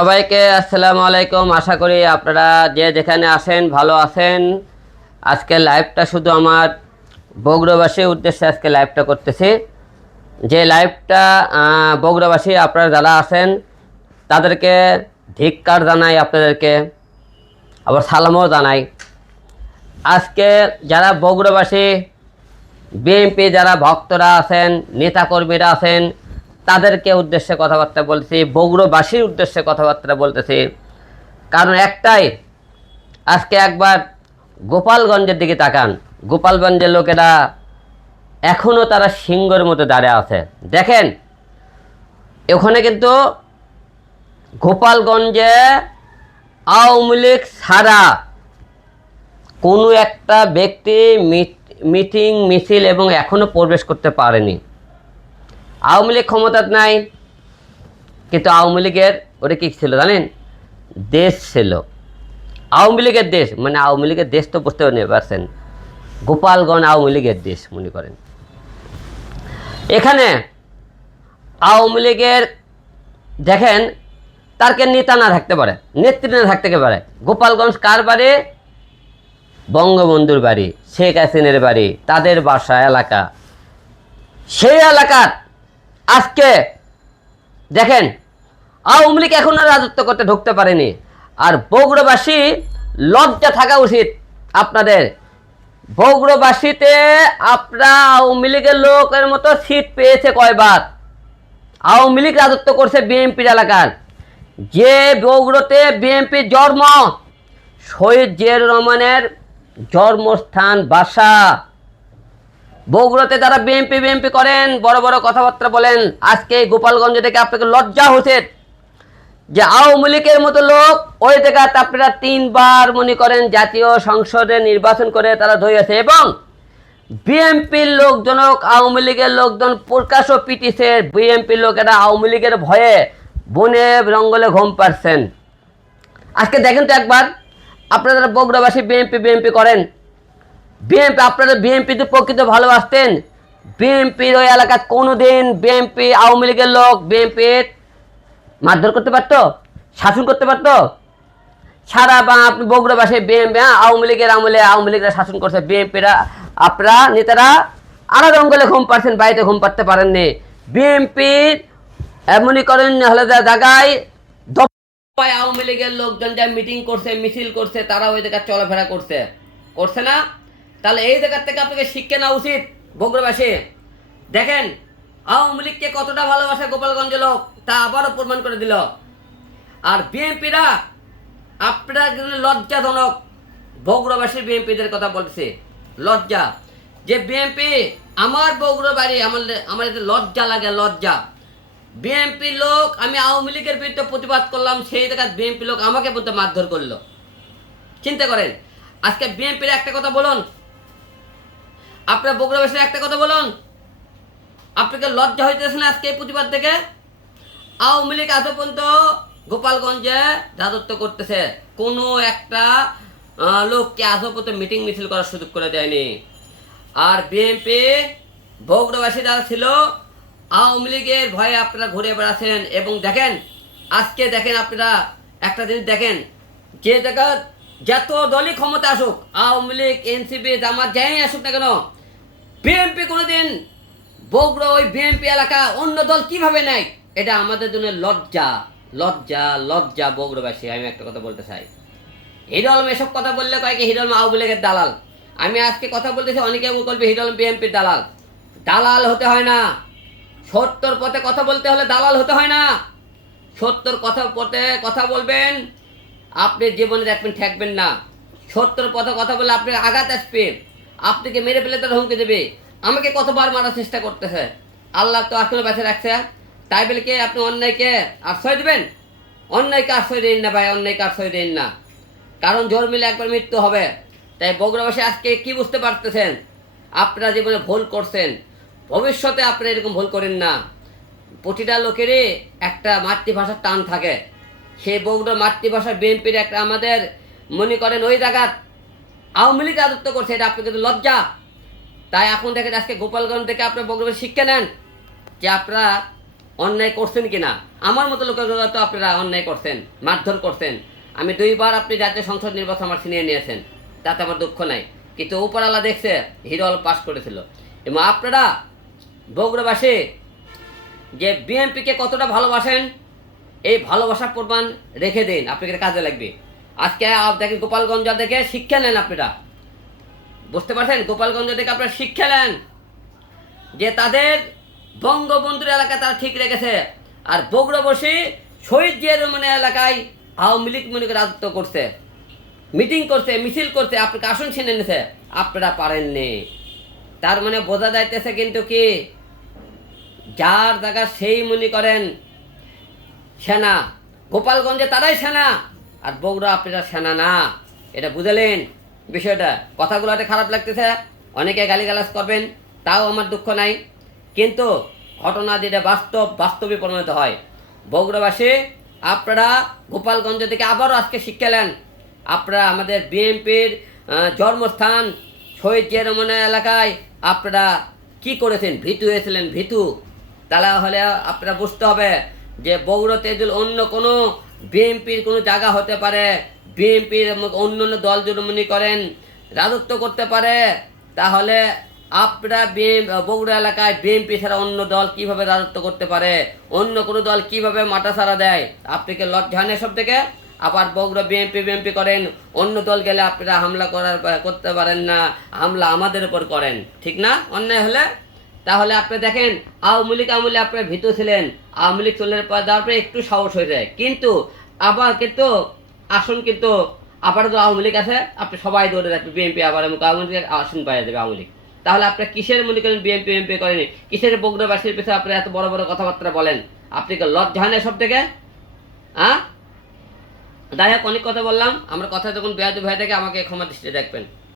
সবাইকে আসসালামু আলাইকুম। আশা করি আপনারা যে যেখানে আসেন ভালো আছেন। আজকে লাইভটা শুধু আমার বগুড়াবাসীর উদ্দেশ্যে আজকে লাইভটা করতেছি। যে লাইভটা বগুড়াবাসী আপনারা যারা আছেন, তাদেরকে ধিক্কার জানাই আপনাদেরকে। আবার সালামও জানাই। আজকে যারা বগুড়াবাসী, বিএনপি যারা ভক্তরা আছেন, নেতাকর্মীরা আছেন তাদেরকে উদ্দেশ্যে কথাবার্তা বলছি বগুড়াবাসীর উদ্দেশ্যে কথাবার্তা বলতেছি। কারণ একটাই, আজকে একবার গোপালগঞ্জের দিকে তাকান। গোপালগঞ্জের লোকেরা এখনও তারা সিংহের মতো দাঁড়িয়ে আছে। দেখেন, ওখানে কিন্তু গোপালগঞ্জে আওয়ামী লীগ ছাড়া কোনো একটা ব্যক্তি মিটিং মিছিল এবং এখনও প্রবেশ করতে পারেনি। আওয়ামী লীগ ক্ষমতার নাই, কিন্তু আওয়ামী লীগের ওটা কী ছিল জানেন? দেশ ছিল। আওয়ামী লীগের দেশ মানে আওয়ামী লীগের দেশ তো বুঝতে পারছেন গোপালগঞ্জ আওয়ামী লীগের দেশ মনে করেন। এখানে আওয়ামী লীগের, দেখেন, তারকে নেতা না থাকতে পারে, নেত্রী না থাকতে পারে? গোপালগঞ্জ কার বাড়ি? বঙ্গবন্ধুর বাড়ি, শেখ হাসিনের বাড়ি, তাদের বাসা, এলাকা। সেই এলাকার আজকে, দেখেন, আওয়ামী লীগ এখনও রাজত্ব করতে ঢুকতে পারেনি। আর বগুড়াবাসী লজ্জা থাকা উচিত আপনাদের। বগুড়াবাসীতে আপনারা আওয়ামী লীগের লোকের মতো সিট পেয়েছে কয়বার। আওয়ামী লীগ রাজত্ব করছে বিএনপির এলাকার। যে বগুড়োতে বিএনপির জন্ম, শহীদ জিয়াউর রহমানের জন্মস্থান বাসা। বগুড়াতে যারা বিএনপি বিএনপি করেন, বড় বড় কথাবার্তা বলেন, আজকে গোপালগঞ্জ থেকে আপনাকে লজ্জা উচিত যে আওয়ামী লীগের মতো লোক ওই জায়গায় আপনারা তিনবার মনে করেন জাতীয় সংসদে নির্বাচন করে তারা ধরেছে এবং বিএনপির লোকজনক, আওয়ামী লীগের লোকজন প্রকাশ ও পিটিছে বিএনপির লোকেরা আওয়ামী লীগের ভয়ে বনে জঙ্গলে ঘুম পাচ্ছেন আজকে দেখেন তো একবার, আপনারা বগুড়াবাসী বিএনপি বিএনপি করেন বিএনপি আপনারা বিএনপি তো প্রকৃত ভালোবাসতেন। বিএনপির ওই এলাকায় কোনো দিন বিএনপি আওয়ামী লীগের লোক বিএনপির মারধর করতে পারতো? শাসন করতে পারত? সারা বা আপনি বগুড়াবাসী বিএনপি হ্যাঁ আওয়ামী লীগের আমলে আওয়ামী লীগরা শাসন করছে। বিএনপিরা আপনারা, নেতারা আরও জঙ্গলে ঘুম পাচ্ছেন বাড়িতে ঘুম পাড়তে পারেননি। বিএনপির এমনই করেন হলে জায়গায় আওয়ামী লীগের লোকজন যা মিটিং করছে, মিছিল করছে, তারা ওই জায়গায় চলাফেরা করছে। করছে না? তাহলে এই জায়গার থেকে আপনাকে শিক্ষা নেওয়া উচিত, বগুড়াবাসী। দেখেন, আওয়ামী লীগকে কতটা ভালোবাসে গোপালগঞ্জের লোক, তা আবারও প্রমাণ করে দিল। আর বিএনপিরা আপনারা লজ্জাজনক, বগুড়াবাসীর বিএনপিদের কথা বলছে লজ্জা। যে বিএনপি, আমার বগুড়া বাড়ি, আমার আমার লজ্জা লাগে, লজ্জা। বিএনপি লোক, আমি আওয়ামী লীগের বিরুদ্ধে প্রতিবাদ করলাম, সেই জায়গায় বিএনপি লোক আমাকে বলতে মারধর করল। চিন্তা করেন, আজকে বিএনপির একটা কথা বলুন আপনার বগুড়া বগুড়াবাসীর একটা কথা বলুন? আপনাকে লজ্জা হইতেছে না আজকে এই প্রতিবাদ থেকে আওয়ামী লীগ এত পর্যন্ত গোপালগঞ্জে রাজত্ব করতেছে। কোনো একটা লোককে আজ পর্যন্ত মিটিং মিছিল করার সুযোগ করে দেয়নি। আর বিএনপি বগুড়াবাসী যারা ছিল, আওয়ামী লীগের ভয়ে আপনারা ঘুরে বেড়াচ্ছেন। এবং দেখেন, আজকে দেখেন আপনারা, একটা জিনিস দেখেন, যে জায়গা যত দলই ক্ষমতা আসুক, আওয়ামী লীগ, এনসিপি, জামাত, যাই আসুক না কেন বিএনপি কোনোদিন বগুড়া ওই বিএনপি এলাকা অন্য দল কীভাবে নেয়? এটা আমাদের জন্য লজ্জা লজ্জা লজ্জা বগুড়াবাসী। আমি একটা কথা বলতে চাই। হিরো আলম এসব কথা বললে কয়েক হিরো আলম লীগের দালাল? আমি আজকে কথা বলতেছি, অনেকে বলবে হিরো আলম বিএনপির দালাল। দালাল হতে হয় না। সত্যর পথে কথা বলতে হলে দালাল হতে হয় না। সত্যর কথা পথে কথা বলবেন, আপনি জীবনে দেখবেন, ঠেকবেন না। সত্যর পথে কথা বলে আপনি আঘাত আসবে। আপনাকে মেরে ফেলে তার হুমকি দেবে। আমাকে কতবার মারার চেষ্টা করতেছে। আল্লাহ তো আসলে বেঁচে রাখছে। তাই বলে কি? আপনি অন্যায়কে আশ্রয় দেবেন? অন্যায়কে আশ্রয় দিন না ভাই? অন্যায়কে আশ্রয় দিন না। কারণ জোর মিলে একবার মৃত্যু হবে। তাই বগুড়াবাসী আজকে কি বুঝতে পারতেছেন? আপনারা জীবনে ভুল করছেন। ভবিষ্যতে আপনারা এরকম ভুল করেন না। প্রতিটা লোকেরই একটা মাতৃভাষার টান থাকে। সেই বগুড়া মাতৃভাষা বিএনপির একটা আমাদের মনে করেন ওই জায়গাত আওয়ামী লীগ রাজত্ব করছে, এটা আপনার কিন্তু লজ্জা। তাই এখন দেখেন আজকে গোপালগঞ্জ থেকে আপনার বগুড়া শিক্ষা নেন যে আপনারা অন্যায় করছেন কিনা। আমার মতো লোকের তো আপনারা অন্যায় করছেন, মারধর করছেন। আমি দুইবার আপনি জাতীয় সংসদ নির্বাচন আমার ছিনিয়ে নিয়েছেন, তাতে আমার দুঃখ নাই। কিন্তু উপরালা দেখছে হিরল পাস করেছিল। এবং আপনারা বগুড়াবাসী যে বিএনপিকে কতটা ভালোবাসেন, এই ভালোবাসার প্রমাণ রেখে দিন আপনাদের কাজে লাগবে। আজকে দেখেন, গোপালগঞ্জ থেকে শিক্ষা নেন আপনারা। বুঝতে পারছেন? গোপালগঞ্জ থেকে আপনারা শিক্ষা নেন। যে তাদের বঙ্গবন্ধুর এলাকায় তারা ঠিক রেখেছে। আর বগুড়া বসে শহীদ জিয়া রহমানের এলাকায় আওয়ামী লীগ মনে রাজত্ব করছে। মিটিং করছে, মিছিল করছে, আপনাকে আসন ছিনে নিছে আপনারা পারেননি। তার মানে বোঝা যাইতেছে কিন্তু কি, যার জায়গা সেই মনে করেন সেনা। গোপালগঞ্জে তারাই সেনা। আর বগুড়া আপনারা সেনা না। এটা বুঝালেন বিষয়টা? কথাগুলো খারাপ লাগতেছে। অনেকে গালিগালাজ করবেন, তাও আমার দুঃখ নাই। কিন্তু ঘটনা যেটা বাস্তব, বাস্তবে পরিণত হয়। বগুড়াবাসী, আপনারা গোপালগঞ্জ থেকে আবারও আজকে শিক্ষা নেন। আপনারা আমাদের বিএনপির জন্মস্থান শহীদ জিয়া এলাকায় আপনারা কি করেছেন? ভীতু হয়েছিলেন, ভীতু। তাহলে হলে আপনারা বুঝতে হবে যে বগুড়াতে যদি অন্য কোনো বিএনপির কোনো জায়গা হতে পারে, বিএনপির অন্য অন্য দল যদি মনে করেন রাজত্ব করতে পারে, তাহলে আপনারা বগুড়া এলাকায় বিএনপি ছাড়া অন্য দল কীভাবে রাজত্ব করতে পারে, অন্য কোনো দল কীভাবে মাথা ছাড়া দেয়, আপনি কি লজ্জা নেই সব থেকে? আবার বগুড়া বিএনপি বিএনপি করেন, অন্য দল গেলে আপনারা হামলা করার, করতে পারেন না, হামলা আমাদের উপর করেন, ঠিক না? অন্যায় হলে তাহলে আপনি দেখেন, আওয়ামী লীগ আমলে আপনার ভীতু ছিলেন। আওয়ামী লীগ চলে যাওয়ার পরে একটু সাহস হয়ে যায়। কিন্তু আবার কিন্তু আসন কিন্তু আবার তো আওয়ামী লীগ আছে, আপনি সবাই দৌড়ে রাখবে বিএনপি আবার আওয়ামী লীগ আসন পাইয়ে দেবে আওয়ামী লীগ। তাহলে আপনার কিসের মনে করেন বিএনপি এমপি করেনি? কিসের বগুড়াবাসীর পেছনে আপনি এত বড় বড় কথাবার্তা বলেন? আপনি লজ্জা হয় না সব থেকে? হ্যাঁ যাই হোক, অনেক কথা বললাম। আমার কথা যখন বেয়াদ ভয় থাকে, আমাকে ক্ষমা দৃষ্টি দেখবেন।